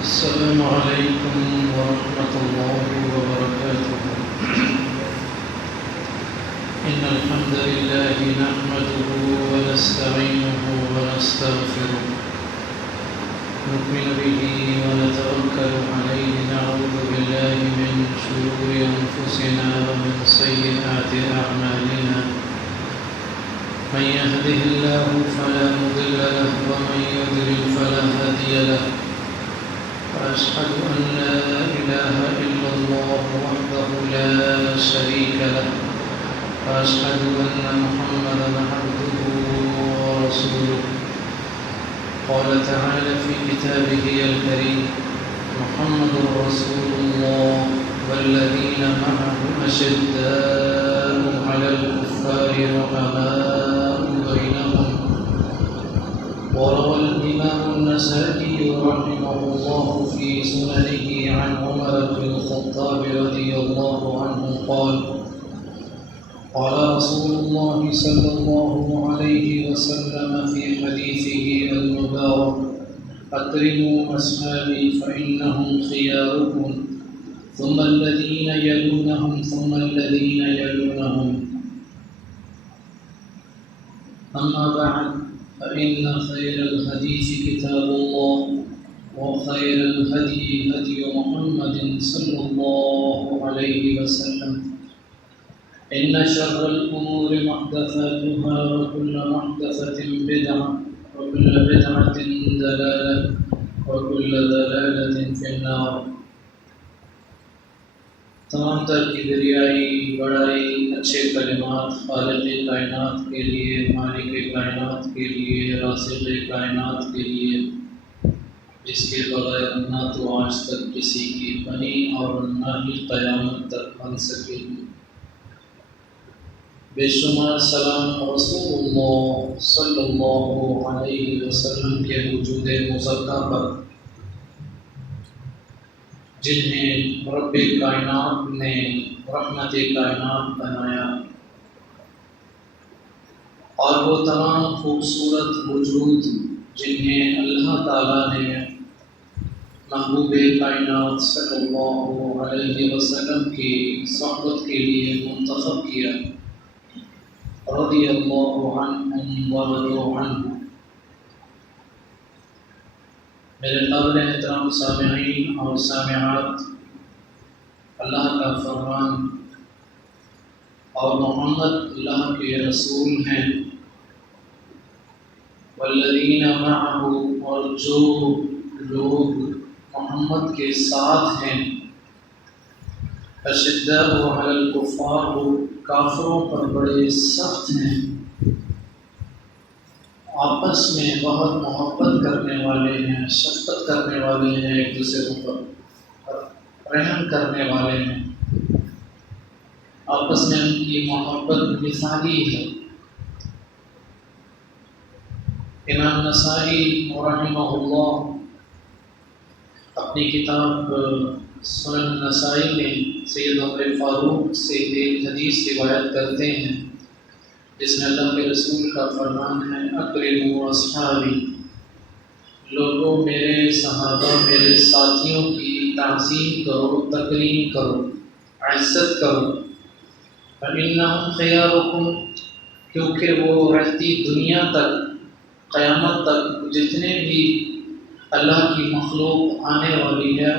السلام عليكم ورحمة الله وبركاته. إن الحمد لله نحمده ونستعينه ونستغفره، نؤمن به ونتوكل عليه، نعوذ بالله من شرور أنفسنا ومن سيئات أعمالنا، من يهده الله فلا مضل له ومن يضلل فلا هادي له، وأشهد أن لا إله إلا الله وحده لا شريك له، وأشهد أن محمدا عبده ورسوله. قال تعالى في كتابه الكريم: محمد رسول الله والذين معه أشداء على الكفار رحماء بينهم. وروى الإمام النسائي رحمه الله في سننه عن عمر بن الخطاب رضي الله عنه قال: قال رسول الله صلى الله عليه وسلم في حديثه المبارك: أكرموا أصحابي فإنهم خياركم ثم الذين يلونهم ثم الذين يلونهم. أما بعد، فإن خير الحديث كتاب الله، وخير الهدي هدي محمد صلى الله عليه وسلم. إن شر الأمور محدثاتها، وكل محدثة بدعة، وكل بدعة ضلالة، وكل ضلالة في النار. تمام تر کی دریائی بڑائی اچھے کلمات خالق کائنات کے لیے، مالک کائنات کے لیے، رازق کائنات کے لیے، جس کے بغیر نہ تو آج تک کسی کی بنی اور نہ ہی قیامت تک بن سکے گی. بے شمار سلام رسول اللہ صلی اللہ علیہ وسلم کے وجود مزکہ پر، جنہیں رب کائنات نے رحمت کائنات بنایا، اور وہ تمام خوبصورت وجود جنہیں اللہ تعالیٰ نے محبوب کائنات صلی اللہ علیہ وسلم کی صحبت کے لیے منتخب کیا، رضی اللہ عنہم ورضوا عنہ. میرے قابل احترام سامعین اور سامعات، اللہ کا فرمان اور محمد اللہ کے رسول ہیں. والذین معہ، اور جو لوگ محمد کے ساتھ ہیں، اشداء علی الکفار، کافروں پر بڑے سخت ہیں، آپس میں بہت محبت کرنے والے ہیں، شفقت کرنے والے ہیں، ایک دوسرے پر رحم کرنے والے ہیں. آپس میں ان کی محبت مثالی ہے. امام نسائی رحمہ اللہ اپنی کتاب سنن نسائی میں سید عمر فاروق سے ایک حدیث روایت کرتے ہیں، جس میں اللہ کے رسول کا فرمان ہے: اکرموا اصحابی، لوگوں میرے صحابہ، میرے ساتھیوں کی تعظیم کرو، تکریم کرو، عزت کرو. فإنہم خیارکم، کیونکہ وہ رہتی دنیا تک، قیامت تک، جتنے بھی اللہ کی مخلوق آنے والی ہے،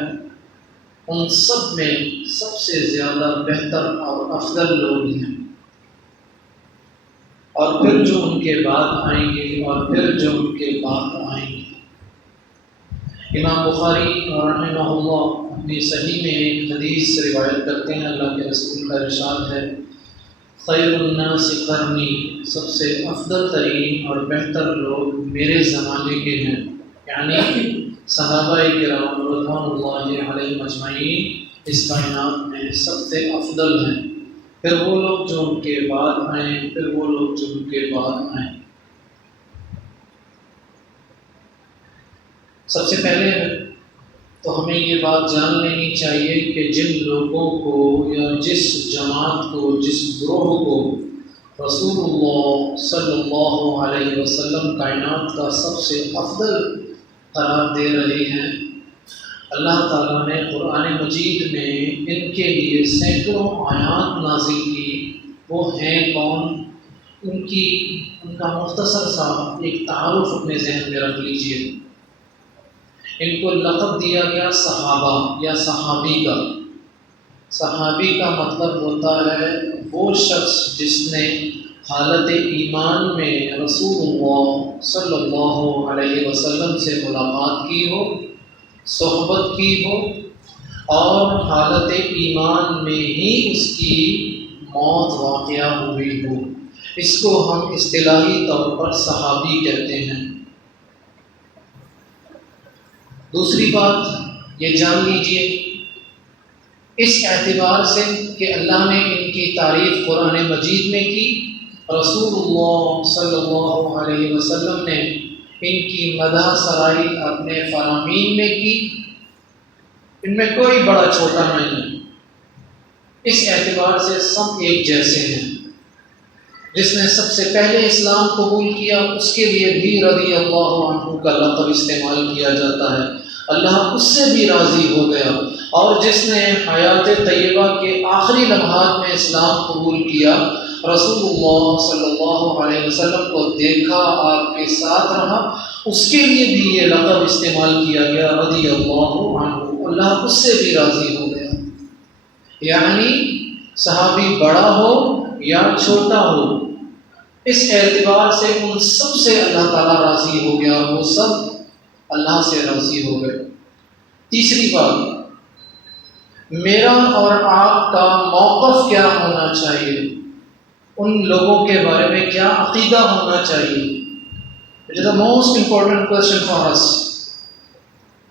ان سب میں سب سے زیادہ بہتر اور افضل لوگ ہیں. اور پھر جو ان کے بعد آئیں گے، اور پھر جو ان کے بعد آئیں گے. امام بخاری رحمہ اللہ اپنی صحیح میں ایک حدیث روایت کرتے ہیں، اللہ کے رسول کا ارشاد ہے: خیر الناس قرنی، سب سے افضل ترین اور بہتر لوگ میرے زمانے کے ہیں، یعنی صحابہ کرام رضوان اللہ علیہم اجمعین اس کائنات میں سب سے افضل ہیں. پھر وہ لوگ جو ان کے بعد آئیں، پھر وہ لوگ جو ان کے بعد آئیں. سب سے پہلے تو ہمیں یہ بات جان لینی چاہیے کہ جن لوگوں کو یا جس جماعت کو، جس گروہ کو رسول اللہ صلی اللہ علیہ وسلم کائنات کا سب سے افضل قرار دے رہے ہیں، اللہ تعالیٰ نے قرآن مجید میں ان کے لیے سینکڑوں آیات نازل کی۔ وہ ہیں کون؟ ان کا مختصر سا ایک تعارف اپنے ذہن میں رکھ لیجئے۔ ان کو لقب دیا گیا صحابہ یا صحابی کا۔ صحابی کا مطلب ہوتا ہے وہ شخص جس نے حالت ایمان میں رسول اللہ صلی اللہ علیہ وسلم سے ملاقات کی ہو، صحبت کی ہو، اور حالت ایمان میں ہی اس کی موت واقعہ ہوئی ہو۔ اس کو ہم اصطلاحی طور پر صحابی کہتے ہیں۔ دوسری بات یہ جان لیجئے، اس اعتبار سے کہ اللہ نے ان کی تعریف قرآن مجید میں کی، رسول اللہ صلی اللہ علیہ وسلم نے ان کی مدح سرائی اپنے فرامین میں کی، ان میں کوئی بڑا چھوٹا نہیں ہے۔ اس اعتبار سے سب ایک جیسے ہیں۔ جس نے سب سے پہلے اسلام قبول کیا اس کے لیے بھی رضی اللہ عنہ کا لقب استعمال کیا جاتا ہے، اللہ اس سے بھی راضی ہو گیا۔ اور جس نے حیات طیبہ کے آخری لمحات میں اسلام قبول کیا، رسول اللہ صلی اللہ علیہ وسلم کو دیکھا، آپ کے ساتھ رہا، اس کے لیے بھی یہ لقب استعمال کیا گیا رضی اللہ عنہ، اللہ اس سے بھی راضی ہو گیا۔ یعنی صحابی بڑا ہو یا چھوٹا ہو، اس اعتبار سے ان سب سے اللہ تعالیٰ راضی ہو گیا اور وہ سب اللہ سے راضی ہو گئے۔ تیسری بات، میرا اور آپ کا موقف کیا ہونا چاہیے، ان لوگوں کے بارے میں کیا عقیدہ ہونا چاہیے۔ It is the most important question for us۔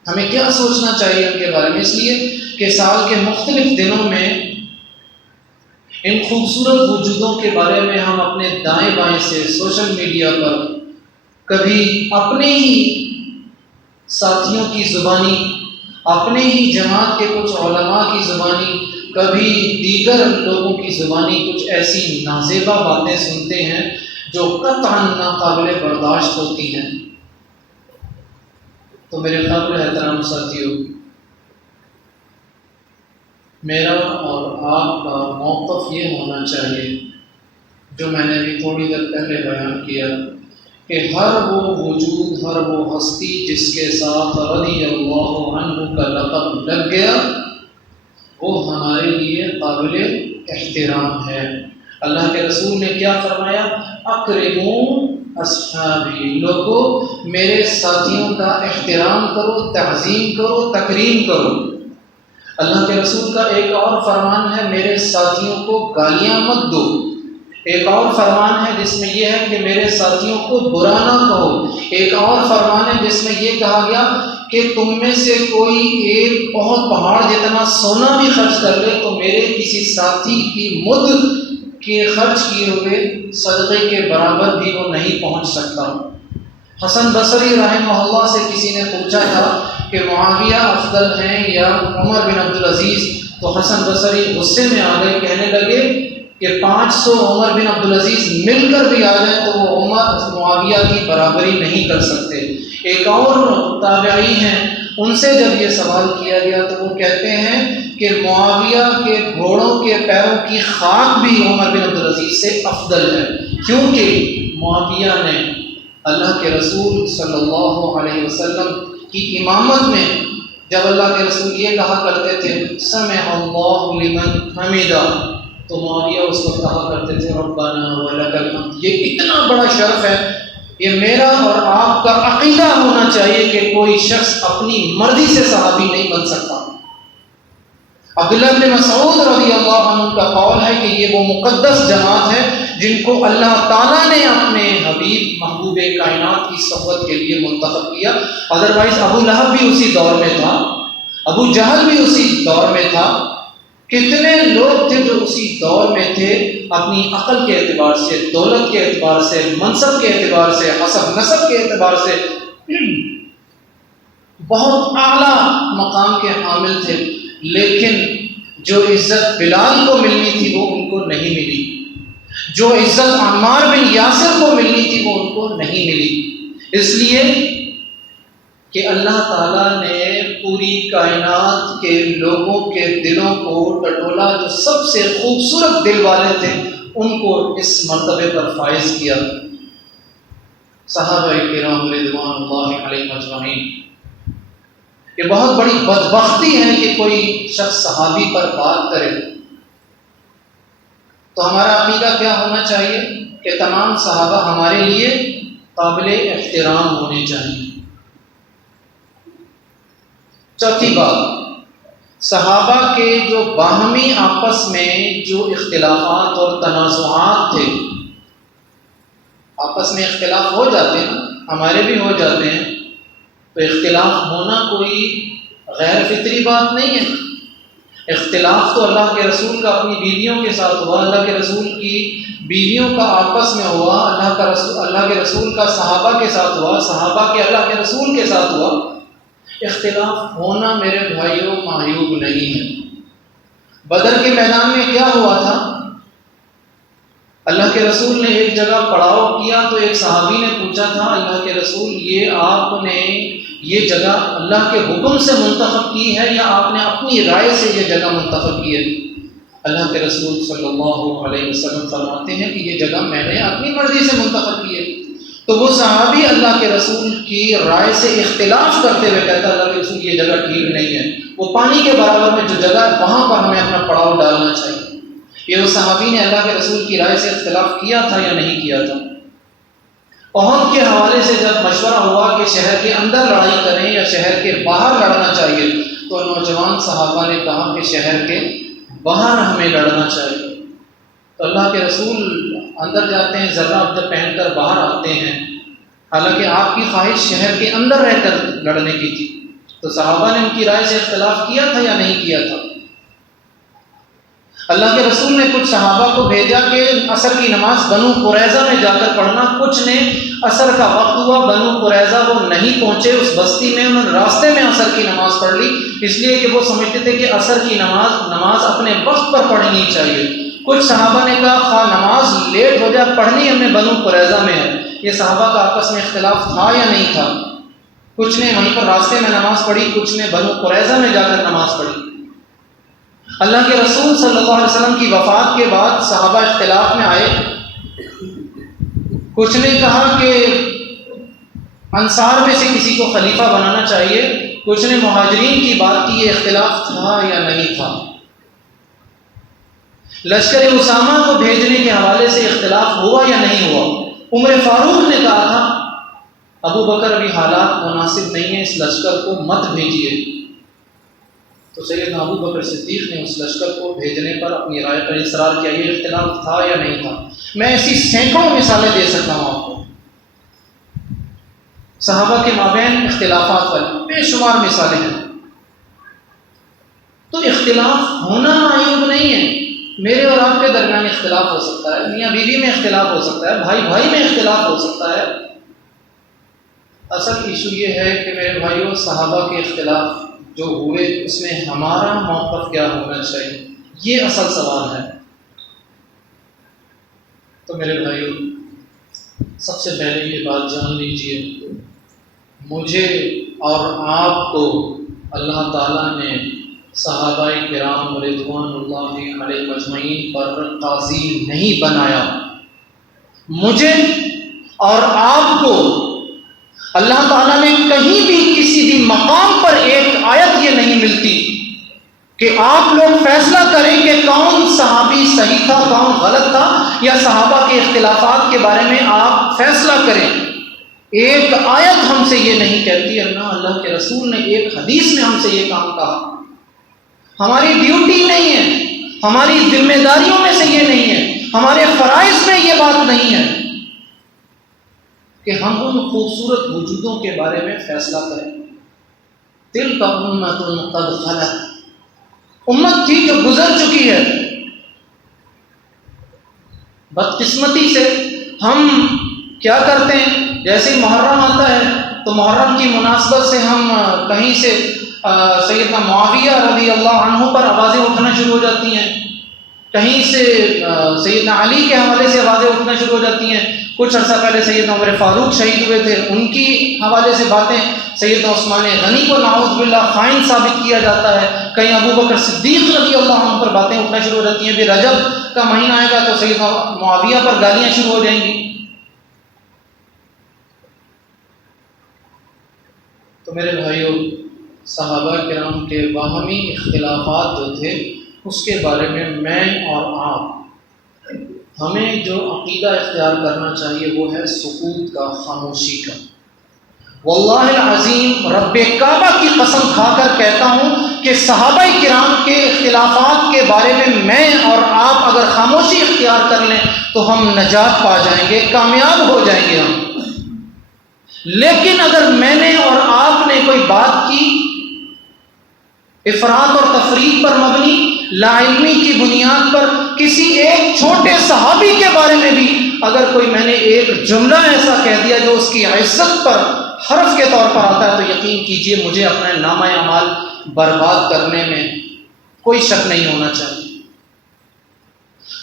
ہمیں کیا سوچنا چاہیے ان کے بارے میں، اس لیے کہ سال کے مختلف دنوں میں ان خوبصورت وجودوں کے بارے میں ہم اپنے دائیں بائیں سے سوشل میڈیا پر کبھی اپنے ہی ساتھیوں کی زبانی، اپنے ہی جماعت کے کچھ علماء کی زبانی، کبھی دیگر لوگوں کی زبانی کچھ ایسی نازیبا باتیں سنتے ہیں جو قطعاً ناقابل برداشت ہوتی ہیں۔ تو میرے قابل احترام ساتھیوں، میرا اور آپ کا موقف یہ ہونا چاہیے جو میں نے بھی تھوڑی دیر پہلے بیان کیا، کہ ہر وہ وجود، ہر وہ ہستی جس کے ساتھ رضی اللہ عنہ کا لقب لگ گیا، وہ ہمارے لیے قابل احترام ہے۔ اللہ کے رسول نے کیا فرمایا؟ اکرموا اصحابی، لوگو میرے ساتھیوں کا احترام کرو، تعظیم کرو، تکریم کرو۔ اللہ کے رسول کا ایک اور فرمان ہے، میرے ساتھیوں کو گالیاں مت دو۔ ایک اور فرمان ہے جس میں یہ ہے کہ میرے ساتھیوں کو برا نہ کہو۔ ایک اور فرمان ہے جس میں یہ کہا گیا کہ تم میں سے کوئی ایک بہت پہاڑ جتنا سونا بھی خرچ کر لے تو میرے کسی ساتھی کی مد کے خرچ کیے ہوئے صدقے کے برابر بھی وہ نہیں پہنچ سکتا۔ حسن بصری رحمہ اللہ سے کسی نے پوچھا تھا کہ معاویہ افضل ہیں یا عمر بن عبدالعزیز، تو حسن بصری غصے میں آ گئے، کہنے لگے کہ 500 عمر بن عبدالعزیز مل کر بھی آ جائیں تو وہ معاویہ کی برابری نہیں کر سکتے۔ ایک اور تابعی ہیں، ان سے جب یہ سوال کیا گیا تو وہ کہتے ہیں کہ معاویہ کے گھوڑوں کے پیروں کی خاک بھی عمر بن عبدالعزیز سے افضل ہے، کیونکہ معاویہ نے اللہ کے رسول صلی اللہ علیہ وسلم کی امامت میں جب اللہ کے رسول یہ کہا کرتے تھے سمع اللہ لمن حمدہ، تو معاویہ اس کو کہا کرتے تھے ربنا ولک الحمد۔ یہ اتنا بڑا شرف ہے، یہ میرا اور آپ کا عقیدہ ہونا چاہیے کہ کوئی شخص اپنی مرضی سے صحابی نہیں بن سکتا۔ عبداللہ بن مسعود رضی اللہ عنہ کا قول ہے کہ یہ وہ مقدس جماعت ہے جن کو اللہ تعالیٰ نے اپنے حبیب محبوب کائنات کی صحبت کے لیے منتخب کیا۔ ادروائز ابو لہب بھی اسی دور میں تھا، ابو جہل بھی اسی دور میں تھا، کتنے لوگ تھے جو اسی دور میں تھے، اپنی عقل کے اعتبار سے، دولت کے اعتبار سے، منصب کے اعتبار سے، حسب نسب کے اعتبار سے بہت اعلیٰ مقام کے حامل تھے، لیکن جو عزت بلال کو ملنی تھی وہ ان کو نہیں ملی، جو عزت عمار بن یاسر کو ملنی تھی وہ ان کو نہیں ملی۔ اس لیے کہ اللہ تعالیٰ نے پوری کائنات کے لوگوں کے دلوں کو ٹٹولا، جو سب سے خوبصورت دل والے تھے ان کو اس مرتبے پر فائز کیا۔ صحابہ کرام رضوان اللہ علیہم اجمعین، یہ بہت بڑی بدبختی ہے کہ کوئی شخص صحابی پر بات کرے۔ تو ہمارا عقیدہ کیا ہونا چاہیے کہ تمام صحابہ ہمارے لیے قابل احترام ہونے چاہیے۔ چوتھی بات، صحابہ کے جو باہمی آپس میں جو اختلافات اور تنازعات تھے، آپس میں اختلاف ہو جاتے ہیں، ہمارے بھی ہو جاتے ہیں، تو اختلاف ہونا کوئی غیر فطری بات نہیں ہے۔ اختلاف تو اللہ کے رسول کا اپنی بیویوں کے ساتھ ہوا، اللہ کے رسول کی بیویوں کا آپس میں ہوا، اللہ کے رسول کا صحابہ کے ساتھ ہوا، صحابہ کے اللہ کے رسول کے ساتھ ہوا۔ اختلاف ہونا میرے بھائیوں معیوب نہیں ہے۔ بدر کے میدان میں کیا ہوا تھا؟ اللہ کے رسول نے ایک جگہ پڑاؤ کیا تو ایک صحابی نے پوچھا تھا، اللہ کے رسول یہ آپ نے یہ جگہ اللہ کے حکم سے منتخب کی ہے یا آپ نے اپنی رائے سے یہ جگہ منتخب کی ہے؟ اللہ کے رسول صلی اللہ علیہ وسلم فرماتے ہیں کہ یہ جگہ میں نے اپنی مرضی سے منتخب کی ہے۔ تو وہ صحابی اللہ کے رسول کی رائے سے اختلاف کرتے ہوئے کہتا ہے، اللہ کے رسول یہ جگہ ٹھیک نہیں ہے، وہ پانی کے برابر میں جو جگہ ہے وہاں پر ہمیں اپنا پڑاؤ ڈالنا چاہیے۔ یہ اس صحابی نے اللہ کے رسول کی رائے سے اختلاف کیا تھا یا نہیں کیا تھا؟ احد کے حوالے سے جب مشورہ ہوا کہ شہر کے اندر لڑائی کریں یا شہر کے باہر لڑنا چاہیے، تو نوجوان صحابہ نے کہا کہ شہر کے باہر ہمیں لڑنا چاہیے۔ تو اللہ کے رسول اندر جاتے ہیں، ذرہ جب پہن کر باہر آتے ہیں، حالانکہ آپ کی خواہش شہر کے اندر رہ کر لڑنے کی تھی۔ تو صحابہ نے ان کی رائے سے اختلاف کیا تھا یا نہیں کیا تھا؟ اللہ کے رسول نے کچھ صحابہ کو بھیجا کہ عصر کی نماز بنو قریظہ میں جا کر پڑھنا، کچھ نے عصر کا وقت ہوا، بنو قریظہ وہ نہیں پہنچے اس بستی میں، انہوں نے راستے میں عصر کی نماز پڑھ لی، اس لیے کہ وہ سمجھتے تھے کہ عصر کی نماز اپنے وقت پر پڑھنی چاہیے۔ کچھ صحابہ نے کہا خواہ نماز لیٹ ہو جائے پڑھنی ہمیں بنو قریظہ میں ہے۔ یہ صحابہ کا آپس میں اختلاف تھا یا نہیں تھا؟ کچھ نے وہیں پر راستے میں نماز پڑھی، کچھ نے بنو قریظہ میں جا کر نماز پڑھی۔ اللہ کے رسول صلی اللہ علیہ وسلم کی وفات کے بعد صحابہ اختلاف میں آئے۔ کچھ نے کہا کہ انصار میں سے کسی کو خلیفہ بنانا چاہیے، کچھ نے مہاجرین کی بات کی۔ یہ اختلاف تھا یا نہیں تھا؟ لشکر اسامہ کو بھیجنے کے حوالے سے اختلاف ہوا یا نہیں ہوا؟ عمر فاروق نے کہا تھا ابو بکر ابھی حالات مناسب نہیں ہیں، اس لشکر کو مت بھیجیے۔ تو سیدنا ابو بکر صدیق نے اس لشکر کو بھیجنے پر اپنی رائے پر اصرار کیا۔ یہ اختلاف تھا یا نہیں تھا؟ میں ایسی سینکڑوں مثالیں دے سکتا ہوں آپ کو، صحابہ کے مابین اختلافات والی بے شمار مثالیں ہیں۔ تو اختلاف ہونا معیوب نہیں ہے۔ میرے اور آپ کے درمیان اختلاف ہو سکتا ہے، میاں بیوی میں اختلاف ہو سکتا ہے، بھائی بھائی میں اختلاف ہو سکتا ہے۔ اصل ایشو یہ ہے کہ میرے بھائیوں، صحابہ کے اختلاف جو ہوئے اس میں ہمارا موقف کیا ہونا چاہیے، یہ اصل سوال ہے۔ تو میرے بھائیوں، سب سے پہلے یہ بات جان لیجئے، مجھے اور آپ کو اللہ تعالیٰ نے صحابہ کرام رضوان اللہ علیہ اجمعین پر قاضی نہیں بنایا۔ مجھے اور آپ کو اللہ تعالیٰ نے کہیں بھی کسی بھی مقام پر ایک آیت یہ نہیں ملتی کہ آپ لوگ فیصلہ کریں کہ کون صحابی صحیح تھا کون غلط تھا، یا صحابہ کے اختلافات کے بارے میں آپ فیصلہ کریں۔ ایک آیت ہم سے یہ نہیں کہتی، اللہ کے رسول نے ایک حدیث میں ہم سے یہ کام کہا۔ ہماری ڈیوٹی نہیں ہے، ہماری ذمہ داریوں میں سے یہ نہیں ہے، ہمارے فرائض میں یہ بات نہیں ہے کہ ہم ان خوبصورت وجودوں کے بارے میں فیصلہ کریں۔ تلک امۃ قد خلت، امت تھی جو گزر چکی ہے۔ بدقسمتی سے ہم کیا کرتے ہیں، جیسے محرم آتا ہے تو محرم کی مناسبت سے ہم کہیں سے سیدنا معاویہ رضی اللہ عنہ پر آوازیں اٹھنا شروع ہو جاتی ہیں، کہیں سے سیدنا علی کے حوالے سے آوازیں اٹھنا شروع ہو جاتی ہیں، کچھ عرصہ پہلے سیدنا عمر فاروق شہید ہوئے تھے، ان کی حوالے سے باتیں، سیدنا عثمان غنی کو نعوذ باللہ خائن ثابت کیا جاتا ہے، کہیں ابو بکر صدیق رضی اللہ عنہ پر باتیں اٹھنا شروع ہو جاتی ہیں، پھر رجب کا مہینہ آئے گا تو سیدنا معاویہ پر گالیاں شروع ہو جائیں گی۔ تو میرے بھائیوں، صحابہ کرام کے باہمی اختلافات جو تھے اس کے بارے میں اور آپ ہمیں جو عقیدہ اختیار کرنا چاہیے وہ ہے سکوت کا، خاموشی کا۔ واللہ العظیم، رب کعبہ کی قسم کھا کر کہتا ہوں کہ صحابہ کرام کے اختلافات کے بارے میں اور آپ اگر خاموشی اختیار کر لیں تو ہم نجات پا جائیں گے، کامیاب ہو جائیں گے ہم۔ لیکن اگر میں نے اور آپ نے کوئی بات کی افراط اور تفریط پر مبنی، لا علمی کی بنیاد پر، کسی ایک چھوٹے صحابی کے بارے میں بھی اگر کوئی میں نے ایک جملہ ایسا کہہ دیا جو اس کی عزت پر حرف کے طور پر آتا ہے تو یقین کیجئے مجھے اپنا نامہ اعمال برباد کرنے میں کوئی شک نہیں ہونا چاہیے۔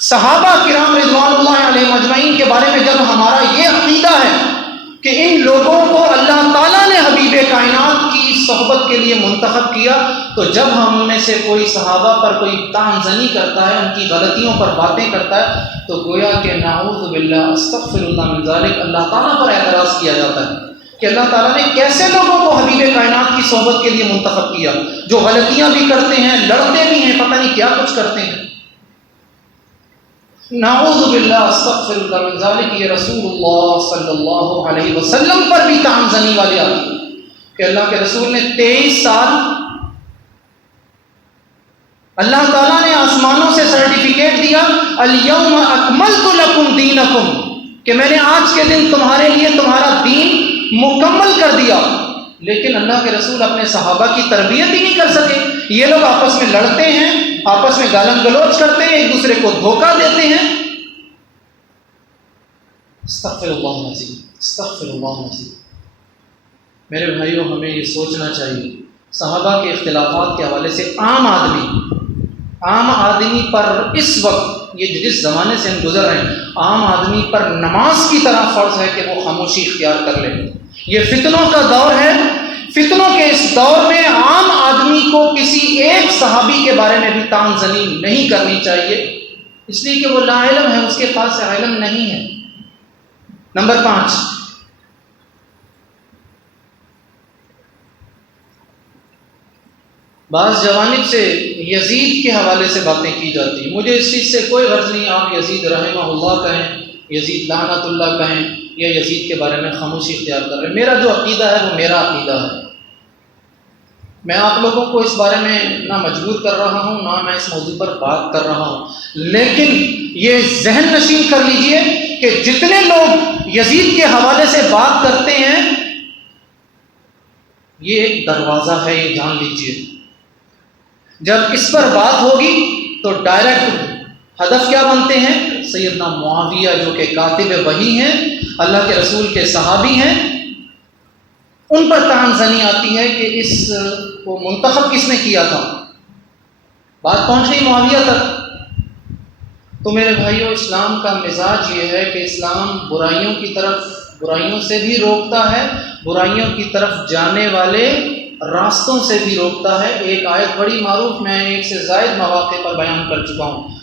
صحابہ کرام رضوان اللہ علیہ مجمعین کے بارے میں جب ہمارا یہ عقیدہ ہے کہ ان لوگوں کو اللہ تعالیٰ نے حبیب کائنات کی صحبت کے لیے منتخب کیا، تو جب ہم میں سے کوئی صحابہ پر کوئی طعن زنی کرتا ہے، ان کی غلطیوں پر باتیں کرتا ہے، تو گویا کہ نعوذ باللہ استغفر اللہ من ذالک، اللہ تعالیٰ پر اعتراض کیا جاتا ہے کہ اللہ تعالیٰ نے کیسے لوگوں کو حبیب کائنات کی صحبت کے لیے منتخب کیا، جو غلطیاں بھی کرتے ہیں، لڑتے بھی ہیں، پتہ نہیں کیا کچھ کرتے ہیں۔ نعوذ باللہ استغفر اللہ من ذالک، یہ رسول اللہ صلی اللہ علیہ وسلم پر بھی طعن زنی والی آتی ہے کہ اللہ کے رسول نے 23 سال، اللہ تعالیٰ نے آسمانوں سے سرٹیفکیٹ دیا الیوم اکملت لکم دینکم، کہ میں نے آج کے دن تمہارے لیے تمہارا دین مکمل کر دیا، لیکن اللہ کے رسول اپنے صحابہ کی تربیت ہی نہیں کر سکے۔ یہ لوگ آپس میں لڑتے ہیں، آپس میں گالم گلوچ کرتے ہیں، ایک دوسرے کو دھوکہ دیتے ہیں۔ استغفر اللہ العظیم، استغفر اللہ العظیم۔ میرے بھائیوں، ہمیں یہ سوچنا چاہیے صحابہ کے اختلافات کے حوالے سے عام آدمی پر اس وقت، یہ جس زمانے سے ہم گزر رہے ہیں، عام آدمی پر نماز کی طرح فرض ہے کہ وہ خاموشی اختیار کر لے۔ یہ فتنوں کا دور ہے، فتنوں کے اس دور میں عام آدمی کو کسی ایک صحابی کے بارے میں بھی طعن زنی نہیں کرنی چاہیے، اس لیے کہ وہ لا علم ہے، اس کے پاس علم نہیں ہے۔ نمبر 5، بعض جوانب سے یزید کے حوالے سے باتیں کی جاتی ہیں، مجھے اس چیز سے کوئی غرض نہیں، آپ یزید رحمہ اللہ کہیں، یزید لعنت اللہ کہیں، یا یزید کے بارے میں خاموشی اختیار کر رہے ہیں۔ میرا جو عقیدہ ہے وہ میرا عقیدہ ہے، میں آپ لوگوں کو اس بارے میں نہ مجبور کر رہا ہوں، نہ میں اس موضوع پر بات کر رہا ہوں، لیکن یہ ذہن نشین کر لیجئے کہ جتنے لوگ یزید کے حوالے سے بات کرتے ہیں یہ ایک دروازہ ہے، یہ جان لیجئے۔ جب اس پر بات ہوگی تو ڈائریکٹ ہدف کیا بنتے ہیں؟ سیدنا معاویہ جو کہ کاتب وحی ہیں، اللہ کے رسول کے صحابی ہیں، ان پر طعن زنی آتی ہے کہ اس کو منتخب کس نے کیا تھا، بات پہنچ گئی معاویہ تک۔ تو میرے بھائیوں، اسلام کا مزاج یہ ہے کہ اسلام برائیوں کی طرف، برائیوں سے بھی روکتا ہے، برائیوں کی طرف جانے والے راستوں سے بھی روکتا ہے۔ ایک آیت بڑی معروف، میں ایک سے زائد مواقع پر بیان کر چکا ہوں،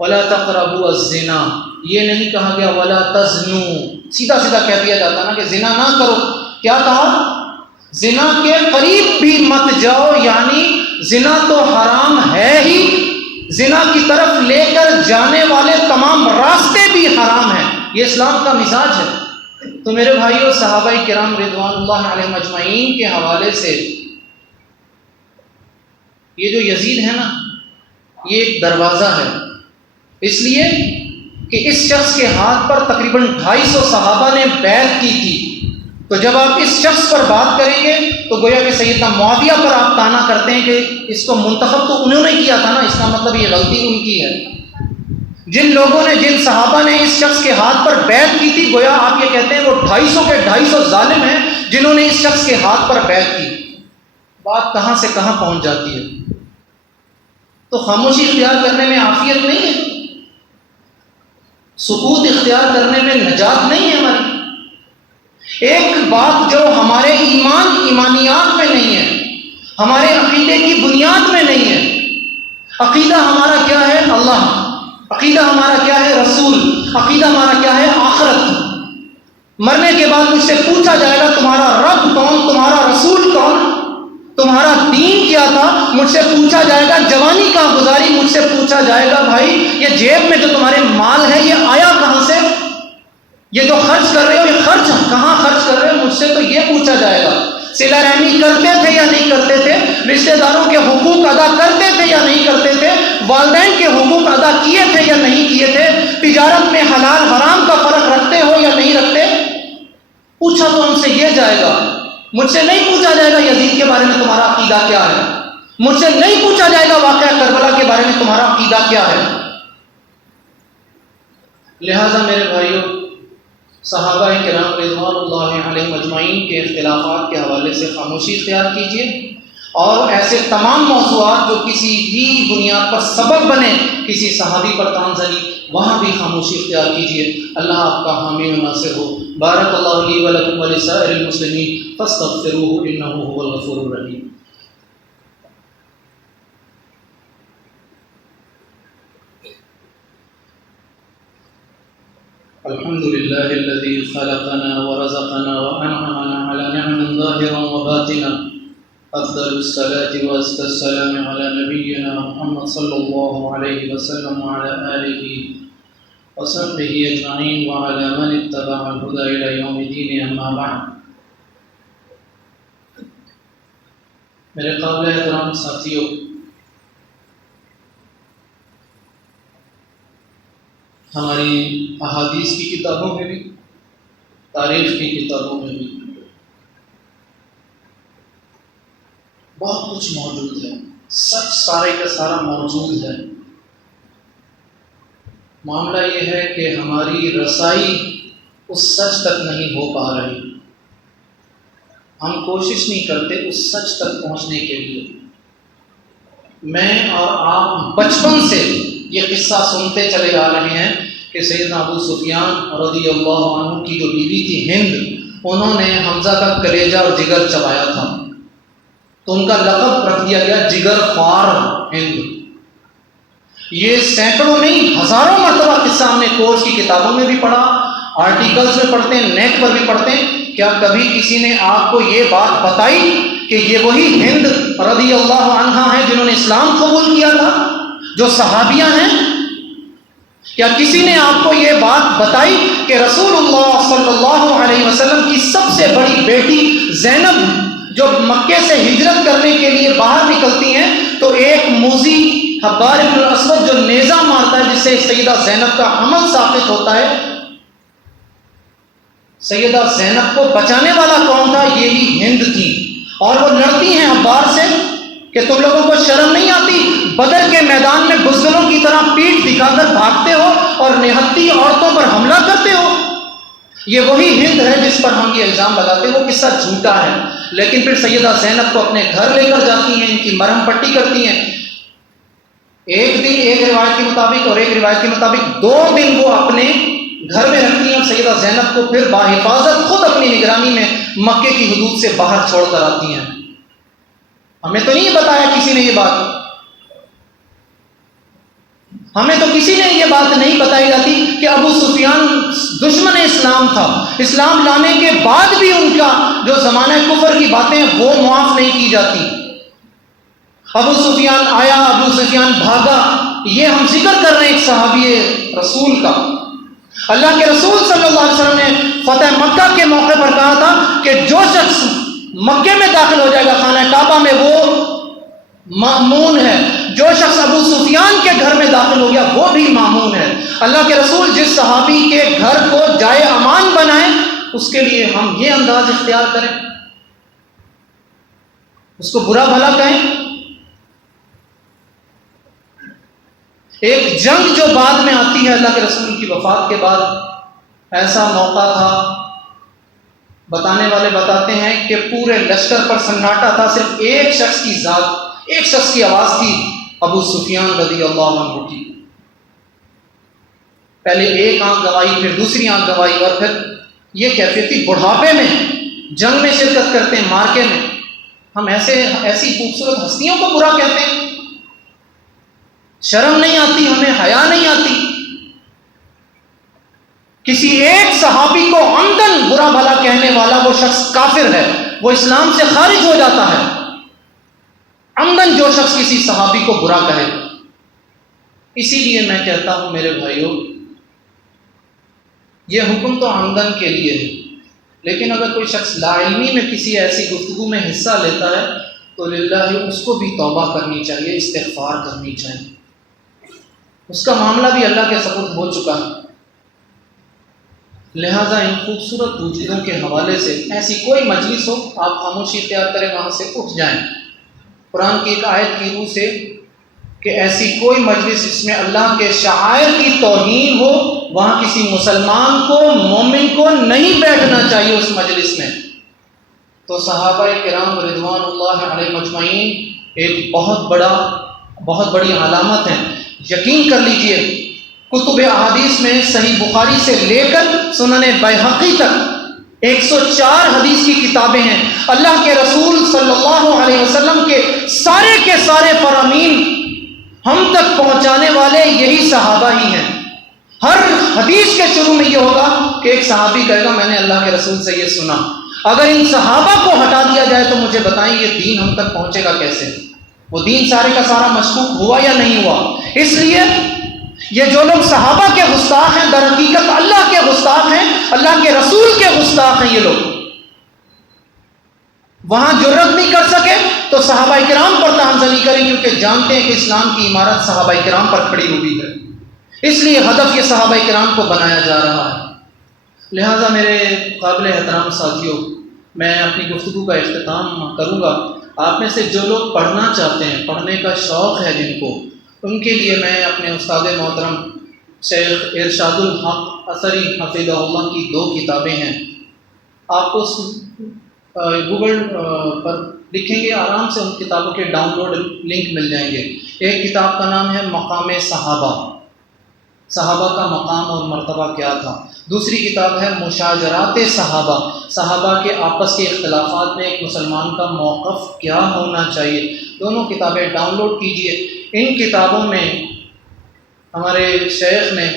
وَلَا تَقْرَبُوا الزِّنَا، یہ نہیں کہا گیا وَلَا تَزْنُوا، سیدھا سیدھا کہہ دیا جاتا نا کہ زنا نہ کرو، کیا کہا؟ زنا کے قریب بھی مت جاؤ، یعنی زنا تو حرام ہے ہی، زنا کی طرف لے کر جانے والے تمام راستے بھی حرام ہیں، یہ اسلام کا مزاج ہے۔ تو میرے بھائیوں، صحابہ کرام رضوان اللہ علیہ مجمعین کے حوالے سے یہ جو یزید ہے نا، یہ ایک دروازہ ہے، اس لیے کہ اس شخص کے ہاتھ پر تقریباً 250 صحابہ نے بیعت کی تھی، تو جب آپ اس شخص پر بات کریں گے تو گویا کہ سیدنا معاویہ پر آپ طعنہ کرتے ہیں کہ اس کو منتخب تو انہوں نے کیا تھا نا، اس کا مطلب یہ غلطی ان کی ہے۔ جن لوگوں نے، جن صحابہ نے اس شخص کے ہاتھ پر بیعت کی تھی، گویا آپ یہ کہتے ہیں وہ 250 کے 250 ظالم ہیں جنہوں نے اس شخص کے ہاتھ پر بیعت کی۔ بات کہاں سے کہاں پہنچ جاتی ہے۔ تو خاموشی اختیار کرنے میں عافیت نہیں ہے۔ سکوت اختیار کرنے میں نجات نہیں ہے ہماری. ایک بات جو ہمارے ایمانیات میں نہیں ہے، ہمارے عقیدے کی بنیاد میں نہیں ہے. عقیدہ ہمارا کیا ہے؟ اللہ. عقیدہ ہمارا کیا ہے؟ رسول. عقیدہ ہمارا کیا ہے؟ آخرت. مرنے کے بعد مجھ سے پوچھا جائے گا تمہارا رب کون، تمہارا رسول کون، تمہارا دین کیا تھا. مجھ سے پوچھا جائے گا جوانی کہاں گزاری، مجھ سے پوچھا جائے گا بھائی یہ جیب میں جو تمہارے مال ہے یہ آیا کہاں سے، یہ جو خرچ کر رہے ہو یہ خرچ کہاں خرچ کر رہے ہو. مجھ سے تو یہ پوچھا جائے گا. صلہ رحمی کرتے تھے یا نہیں کرتے تھے، رشتہ داروں کے حقوق ادا کرتے تھے یا نہیں کرتے تھے، والدین کے حقوق ادا کیے تھے یا نہیں کیے تھے، تجارت میں حلال حرام کا فرق رکھتے ہو یا نہیں رکھتے. پوچھا تو ہم سے یہ جائے گا. مجھ سے نہیں پوچھا جائے گا یزید کے بارے میں تمہارا عقیدہ کیا ہے. مجھ سے نہیں پوچھا جائے گا واقعہ کربلا کے بارے میں تمہارا عقیدہ کیا ہے. لہذا میرے بھائیوں، صحابہ کرام رضوان اللہ علیہم اجمعین کے اختلافات کے حوالے سے خاموشی اختیار کیجیے، اور ایسے تمام موضوعات جو کسی بھی بنیاد پر سبب بنے کسی صحابی پر تانزنی، وہاں بھی خاموشی اختیار کیجیے. اللہ آپ کا حامی و ناصر ہو. بارک اللہ لی و لکم ولسائر المسلمین فاستغفروہ انہ هو الغفور الرحیم. الحمد لله الذي خلقنا ورزقنا وأنعمنا على نعم ظاهرا وباطنا. أفضل الصلاة وأزكى السلام على نبينا محمد صلى الله عليه وسلم وعلى آله وصحبه أجمعين وعلى من اتبع الهدى إلى يوم الدين. أما بعد. میرے قابل احترام ساتھیوں، ہماری احادیث کی کتابوں میں بھی، تاریخ کی کتابوں میں بھی بہت کچھ موجود ہے. سچ سارے کا سارا موجود ہے. معاملہ یہ ہے کہ ہماری رسائی اس سچ تک نہیں ہو پا رہی. ہم کوشش نہیں کرتے اس سچ تک پہنچنے کے لیے. میں اور آپ بچپن سے یہ قصہ سنتے چلے آ رہے ہیں کہ سیدنا ابو سفیان رضی اللہ عنہ کی جو بیوی تھی ہند، انہوں نے حمزہ کا کلیجہ اور جگر چبایا تھا، تو ان کا لقب رکھ دیا گیا جگر خوار ہند. یہ سینکڑوں نہیں ہزاروں مرتبہ قصہ ہم نے کورس کی کتابوں میں بھی پڑھا، آرٹیکلز میں پڑھتے ہیں، نیٹ پر بھی پڑھتے ہیں. کیا کبھی کسی نے آپ کو یہ بات بتائی کہ یہ وہی ہند رضی اللہ عنہا ہیں جنہوں نے اسلام قبول کیا تھا، جو صحابیہ ہیں؟ کیا کسی نے آپ کو یہ بات بتائی کہ رسول اللہ صلی اللہ علیہ وسلم کی سب سے بڑی بیٹی زینب جو مکے سے ہجرت کرنے کے لیے باہر نکلتی ہیں تو ایک موذی حبار بن الاسود جو نیزہ مارتا ہے جس سے سیدہ زینب کا عمل ثابت ہوتا ہے، سیدہ زینب کو بچانے والا کون تھا؟ یہی ہند تھی. اور وہ لڑتی ہیں حبار سے کہ تم لوگوں کو شرم نہیں آتی، بدر کے میدان میں بزدلوں کی طرح پیٹھ دکھا کر بھاگتے ہو اور نہتی عورتوں پر حملہ کرتے ہو. یہ وہی ہند ہے جس پر ہم یہ الزام لگاتے ہیں. وہ قصہ جھوٹا ہے. لیکن پھر سیدہ زینب کو اپنے گھر لے کر جاتی ہیں، ان کی مرہم پٹی کرتی ہیں. ایک دن ایک روایت کے مطابق اور ایک روایت کے مطابق 2 دن وہ اپنے گھر میں رکھتی ہیں اور سیدہ زینب کو پھر باحفاظت خود اپنی نگرانی میں مکے کی حدود سے باہر چھوڑ کر آتی ہیں. ہمیں تو نہیں بتایا کسی نے یہ بات، ہمیں تو کسی نے یہ بات نہیں بتائی جاتی کہ ابو سفیان دشمن اسلام تھا. اسلام لانے کے بعد بھی ان کا جو زمانہ کفر کی باتیں وہ معاف نہیں کی جاتی. ابو سفیان آیا، ابو سفیان بھاگا، یہ ہم ذکر کر رہے ہیں ایک صحابی رسول کا. اللہ کے رسول صلی اللہ علیہ وسلم نے فتح مکہ کے موقع پر کہا تھا کہ جو شخص مکے میں داخل ہو جائے گا خانہ کعبہ میں وہ مامون ہے. جو شخص ابو سفیان کے گھر میں داخل ہو گیا وہ بھی مامون ہے. اللہ کے رسول جس صحابی کے گھر کو جائے امان بنائیں اس کے لیے ہم یہ انداز اختیار کریں، اس کو برا بھلا کہیں. ایک جنگ جو بعد میں آتی ہے اللہ کے رسول کی وفات کے بعد، ایسا موقع تھا، بتانے والے بتاتے ہیں کہ پورے لشکر پر سناٹا تھا، صرف ایک شخص کی ذات، ایک شخص کی آواز تھی، ابو سفیان رضی اللہ عنہ کی. پہلے ایک آنکھ گوائی، پھر دوسری آنکھ گوائی، اور پھر یہ کیفیتی بڑھاپے میں جنگ میں شرکت کرتے ہیں، مارکے میں. ہم ایسی خوبصورت ہستیوں کو برا کہتے ہیں. شرم نہیں آتی ہمیں، حیا نہیں آتی. کسی ایک صحابی کو عمدن برا بھلا کہنے والا وہ شخص کافر ہے، وہ اسلام سے خارج ہو جاتا ہے. عمدن جو شخص کسی صحابی کو برا کہے. اسی لیے میں کہتا ہوں میرے بھائیوں، یہ حکم تو عمدن کے لیے ہے، لیکن اگر کوئی شخص لا علمی میں کسی ایسی گفتگو میں حصہ لیتا ہے تو للہ اس کو بھی توبہ کرنی چاہیے، استغفار کرنی چاہیے. اس کا معاملہ بھی اللہ کے سپرد ہو چکا ہے. لہذا ان خوبصورت وجودوں کے حوالے سے ایسی کوئی مجلس ہو، آپ خاموشی اختیار کریں، وہاں سے اٹھ جائیں. قرآن کی ایک آیت کی روح سے کہ ایسی کوئی مجلس جس میں اللہ کے شعائر کی توہین ہو، وہاں کسی مسلمان کو، مومن کو نہیں بیٹھنا چاہیے اس مجلس میں. تو صحابہ کرام رضوان اللہ علیہ مجمعین ایک بہت بڑی علامت ہے. یقین کر لیجئے، کتب احادیث میں صحیح بخاری سے لے کر سنن بیہقی تک 104 حدیث کی کتابیں ہیں. اللہ کے رسول صلی اللہ علیہ وسلم کے سارے فرامین ہم تک پہنچانے والے یہی صحابہ ہی ہیں. ہر حدیث کے شروع میں یہ ہوگا کہ ایک صحابی کہے گا میں نے اللہ کے رسول سے یہ سنا. اگر ان صحابہ کو ہٹا دیا جائے تو مجھے بتائیں یہ دین ہم تک پہنچے گا کیسے؟ وہ دین سارے کا سارا مشکوک ہوا یا نہیں ہوا؟ اس لیے یہ جو لوگ صحابہ کے گستاخ ہیں، در حقیقت اللہ کے گستاخ ہیں، اللہ کے رسول کے گستاخ ہیں. یہ لوگ وہاں جرت نہیں کر سکے تو صحابہ کرام پر تہمزنی کریں، کیونکہ جانتے ہیں کہ اسلام کی عمارت صحابہ کرام پر کھڑی ہوئی ہے. اس لیے ہدف یہ صحابہ کرام کو بنایا جا رہا ہے. لہٰذا میرے قابل احترام ساتھیوں، میں اپنی گفتگو کا اختتام کروں گا. آپ میں سے جو لوگ پڑھنا چاہتے ہیں، پڑھنے کا شوق ہے جن کو، ان کے لیے میں اپنے استاد محترم شیخ ارشاد الحق اثری حفظہ اللہ کی 2 کتابیں ہیں. آپ کو گوگل پر لکھیں گے، آرام سے ان کتابوں کے ڈاؤن لوڈ لنک مل جائیں گے. ایک کتاب کا نام ہے مقام صحابہ، صحابہ کا مقام اور مرتبہ کیا تھا. دوسری کتاب ہے مشاجرات صحابہ، صحابہ کے آپس کے اختلافات میں ایک مسلمان کا موقف کیا ہونا چاہیے. دونوں کتابیں ڈاؤن لوڈ کیجئے. ان کتابوں میں ہمارے شیخ نے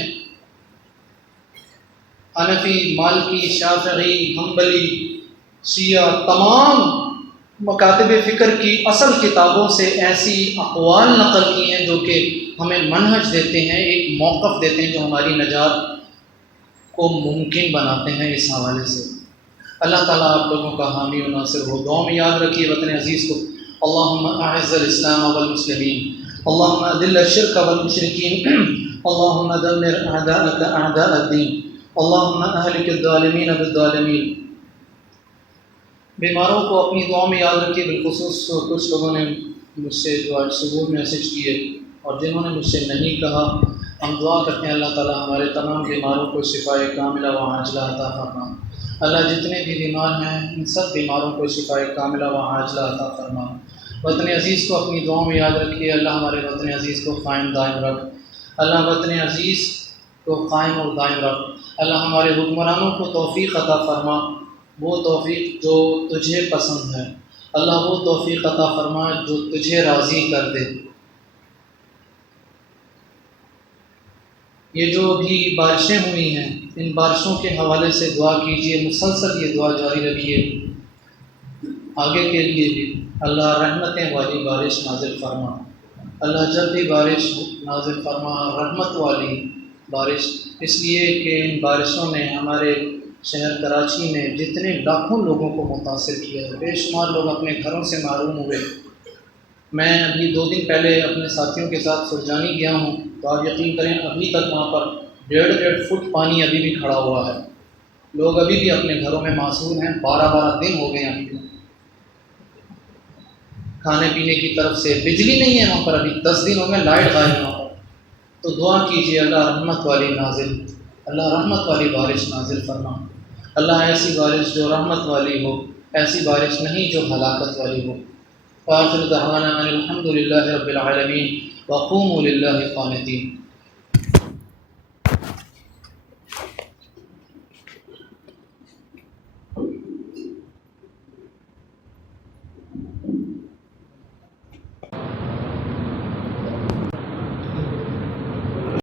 حنفی، مالکی، شافعی، حنبلی، شیعہ تمام مکاتب فکر کی اصل کتابوں سے ایسی اقوال نقل کی ہیں جو کہ ہمیں منہج دیتے ہیں، ایک موقف دیتے ہیں جو ہماری نجات کو ممکن بناتے ہیں. اس حوالے سے اللہ تعالیٰ آپ لوگوں کا حامی و ناصر ہو. دعا میں یاد رکھیے وطن عزیز کو. اللہم اعز الاسلام والمسلمین، اللہم اذل الشرک والمشرکین، اللہم دمر اعداءک اعداء الدین، اللہم اہلک الظالمین بالظالمین. بیماروں کو اپنی دعا میں یاد رکھیے. بالخصوص کچھ لوگوں نے مجھ سے جو آج صبح میسج کیے اور جنہوں نے مجھ سے نہیں کہا، ہم دعا کرتے ہیں اللہ تعالیٰ ہمارے تمام بیماروں کو شفائے کاملہ و عاجلہ عطا فرما. اللہ جتنے بھی بیمار ہیں ان سب بیماروں کو شفائے کاملہ و عاجلہ عطا فرما. وطن عزیز کو اپنی دعاؤں میں یاد رکھیے. اللہ ہمارے وطن عزیز کو قائم دائم رکھ. اللہ وطن عزیز کو قائم اور دائم رکھ. اللہ ہمارے حکمرانوں کو توفیق عطا فرما، وہ توفیق جو تجھے پسند ہے. اللہ وہ توفیق عطا فرما جو تجھے راضی کر دے. یہ جو بھی بارشیں ہوئی ہیں ان بارشوں کے حوالے سے دعا کیجیے. مسلسل یہ دعا جاری رکھیے آگے کے لیے بھی. اللہ رحمتیں والی بارش نازل فرما. اللہ جب بھی بارش نازل فرما رحمت والی بارش، اس لیے کہ ان بارشوں نے ہمارے شہر کراچی میں جتنے لاکھوں لوگوں کو متاثر کیا ہے، بے شمار لوگ اپنے گھروں سے محروم ہوئے. میں ابھی 2 دن پہلے اپنے ساتھیوں کے ساتھ سرجانی گیا ہوں تو آپ یقین کریں ابھی تک وہاں پر 1.5 فٹ پانی ابھی بھی کھڑا ہوا ہے. لوگ ابھی بھی اپنے گھروں میں معصور ہیں. 12 دن ہو گئے ابھی. کھانے پینے کی طرف سے بجلی نہیں ہے وہاں پر. ابھی 10 دن ہو گئے لائٹ غائب وہاں پر. تو دعا کیجیے اللہ رحمت والی نازل، اللہ رحمت والی بارش نازل فرما. اللہ ایسی بارش جو رحمت والی ہو، ایسی بارش نہیں جو ہلاکت والی ہو. وآخر دعوانا ان الحمد للہ رب العالمین وقوموا للہ قانتین.